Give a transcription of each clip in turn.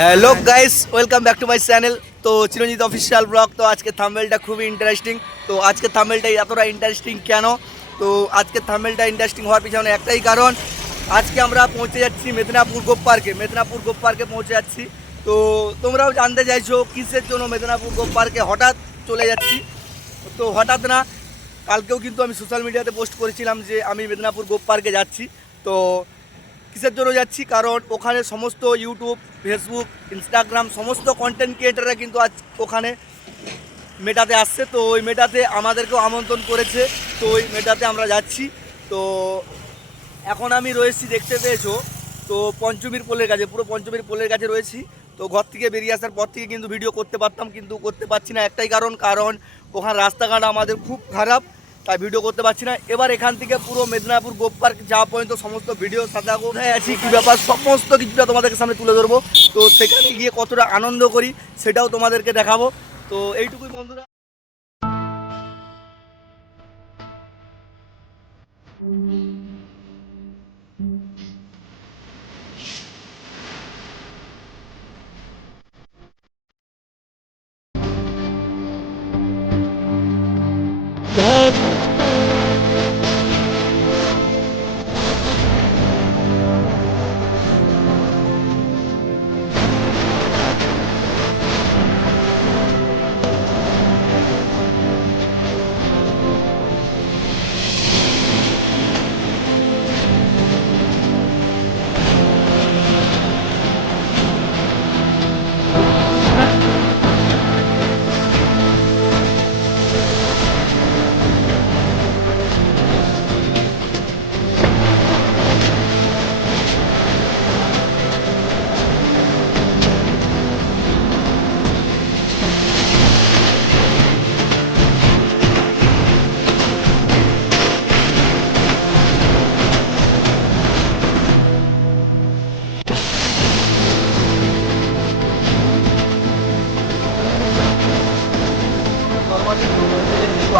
Hello guys welcome back to my channel তো Chiranjit official blog তো আজকে থাম্বেলটা খুবই ইন্টারেস্টিং তো আজকে থাম্বেলটা এতটা ইন্টারেস্টিং কেন? তো আজকে থাম্বেলটা ইন্টারেস্টিং হওয়ার পিছনে একটাই কারণ, আজকে আমরা পৌঁছে যাচ্ছি মেদিনীপুর গোপ পার্কে, মেদিনীপুর গোপ পার্কে পৌঁছে যাচ্ছি। তো তোমরাও জানতে চাইছো, কিসের জন্য মেদিনীপুর গোপ পার্কে হঠাৎ চলে যাচ্ছি? তো হঠাৎ না, কালকেও কিন্তু আমি সোশ্যাল মিডিয়াতে পোস্ট করেছিলাম যে আমি মেদিনীপুর গোপ পার্কে যাচ্ছি। তো কিসের জন্য যাচ্ছি, কারণ ওখানে সমস্ত ইউটিউব ফেসবুক ইনস্টাগ্রাম সমস্ত কন্টেন্ট ক্রিয়েটাররা কিন্তু আজ ওখানে মেটাতে আসছে। তো ওই মেটাতে আমাদেরকেও আমন্ত্রণ করেছে। তো ওই মেটাতে আমরা যাচ্ছি। তো এখন আমি রয়েছি, দেখতে পেয়েছ, তো পঞ্চমীর পোলের কাছে, পুরো পঞ্চমীর পোলের কাছে রয়েছি। তো ঘর থেকে বেরিয়ে আসার পর থেকে কিন্তু ভিডিও করতে পারতাম, কিন্তু করতে পারছি না। একটাই কারণ কারণ ওখানে রাস্তাঘাট আমাদের খুব খারাপ। তাই ভিডিও করতে পারছি না। এবার এখান থেকে পুরো মেদিনীপুর গোপ পার্ক যাওয়া পর্যন্ত সমস্ত ভিডিও সাথে কোথায় আছি, কী ব্যাপার, সমস্ত কিছুটা তোমাদেরকে সামনে তুলে ধরবো। তো সেখানে গিয়ে কতটা আনন্দ করি, সেটাও তোমাদেরকে দেখাবো। তো এইটুকুই বন্ধুরা।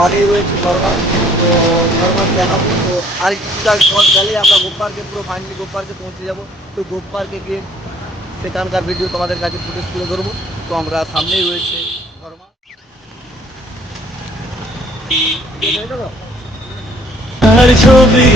আগেই রয়েছে গরমা তো গরমা দেখাবো। তো আর কিছুটা সময় গেলে আমরা গোপ পার্কে পুরো ফাইনালি গোপ পার্কে পৌঁছে যাব। তো গোপ পার্কে গিয়ে সেখানকার ভিডিও তোমাদের কাছে ফুটেজ তুলে ধরবো। তো আমরা সামনেই রয়েছে ছবি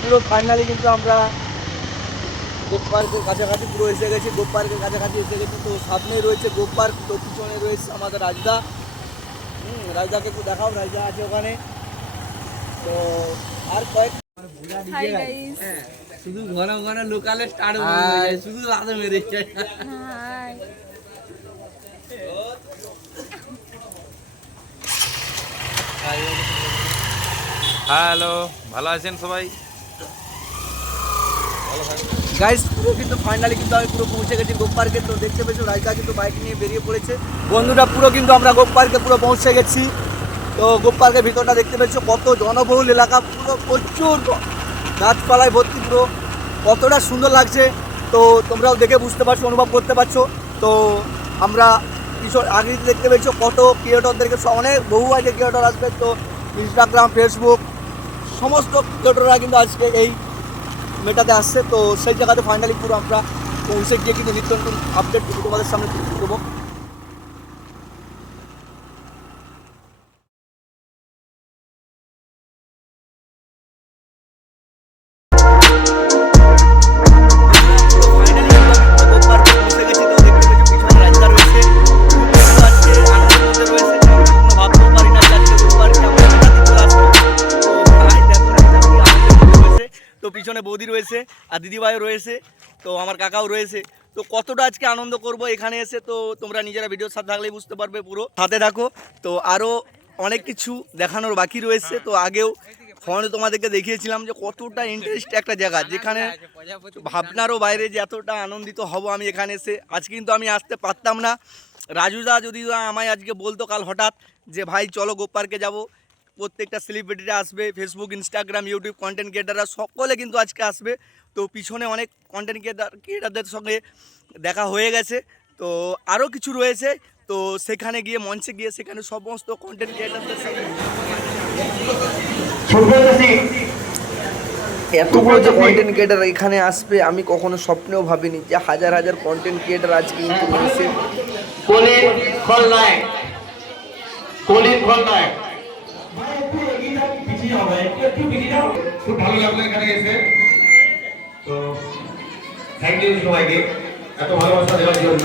পুরো ফাইনালি কিন্তু আমরা গোপ পার্কের কাছাকাছি পুরো এসে গেছি। গোপ পার্কের কাছাকাছি এসে গেছি। তো সামনেই রয়েছে গোপ পার্ক তো পিছনে রয়েছে আমাদের রাজদা। হুম রাজদাকে একটু দেখাও রাজদা আছে ওখানে। তো আর কয়েক হ্যাঁ শুধু ঘন ঘন লোকালে স্টার্ট। শুধু রাতে মেরেছে। হাই হ্যালো ভালো আছেন সবাই? গাইস কিন্তু ফাইনালি কিন্তু আমি পুরো পৌঁছে গেছি গোপ পার্কে তো দেখতে পেয়েছ রাজদা কিন্তু বাইক নিয়ে বেরিয়ে পড়েছে। বন্ধুরা, পুরো কিন্তু আমরা গোপ পার্কে পুরো পৌঁছে গেছি। তো গোপ পার্কের ভিতরটা দেখতে পেয়েছ, কত জনবহুল এলাকা, পুরো প্রচুর গাছপালায় ভর্তি পুরো। কতটা সুন্দর লাগছে। তো তোমরাও দেখে বুঝতে পারছ, অনুভব করতে পারছ। তো আমরা পিছন আগে দেখতে পেয়েছ, কত ক্রিয়েটরদেরকে অনেক বহু আগে ক্রিয়েটর আসবে। তো ইনস্টাগ্রাম ফেসবুক সমস্ত ক্রিয়েটররা কিন্তু আজকে এই মেটাতে আসছে, তো সেই জায়গাতে ফাইনালি পুরো আমরা পৌঁছে গিয়ে কিন্তু নিত্য নতুন আপডেট তোমাদের সামনে তুলে দেবো দিদিভাইও রয়েছে, তো আমার কাকাও রয়েছে। তো কতটা আজকে আনন্দ করব এখানে এসে, তো তোমরা নিজেরা ভিডিওর সাথে থাকলেই বুঝতে পারবে পুরো। সাথে থাকো, তো আরও অনেক কিছু দেখানোর বাকি রয়েছে, তো আগেও ফোনে তোমাদেরকে দেখিয়েছিলাম যে কতটা ইন্টারেস্ট একটা জায়গা, যেখানে ভাবনারও বাইরে যে এতটা আনন্দিত হব আমি এখানে এসে। আজকে কিন্তু আমি আসতে পারতাম না। রাজুদা যদি আমায় আজকে বলতো কাল হঠাৎ যে, ভাই, চলো গোপ পার্কে যাব। প্রত্যেকটা সেলিব্রিটিরা আসবে ফেসবুক ইনস্টাগ্রাম ইউটিউব কন্টেন্ট ক্রিয়েটাররা সকলে কিন্তু আজকে আসবে। তো পিছনে অনেক কন্টেন্ট ক্রিয়েটার ক্রিয়েটারদের সঙ্গে দেখা হয়ে গেছে। তো আরও কিছু রয়েছে। তো সেখানে গিয়ে মঞ্চে গিয়ে সেখানে সমস্ত কন্টেন্ট ক্রিয়েটারদের সঙ্গে এতগুলো যে কন্টেন্ট ক্রিয়েটার এখানে আসবে আমি কখনো স্বপ্নেও ভাবিনি যে হাজার হাজার কন্টেন্ট ক্রিয়েটার আজকে কিন্তু রয়েছে। কলির খলনায়ক। কলির খলনায়ক। খুব ভালো লাগল এখানে এসে। তো থ্যাংক ইউ সবাইকে। এত ভালোবাসা দেওয়ার জন্য।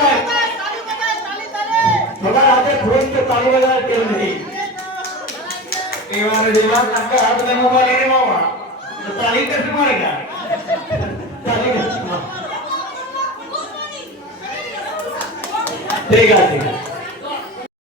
తలువగా తెలింది ఇవాళ ఇవాళ తక్క ఆపదే మొబైల్ ఏమో తల్లి కట్టుకోరిక తల్లి కట్టుకో ঠিক আছে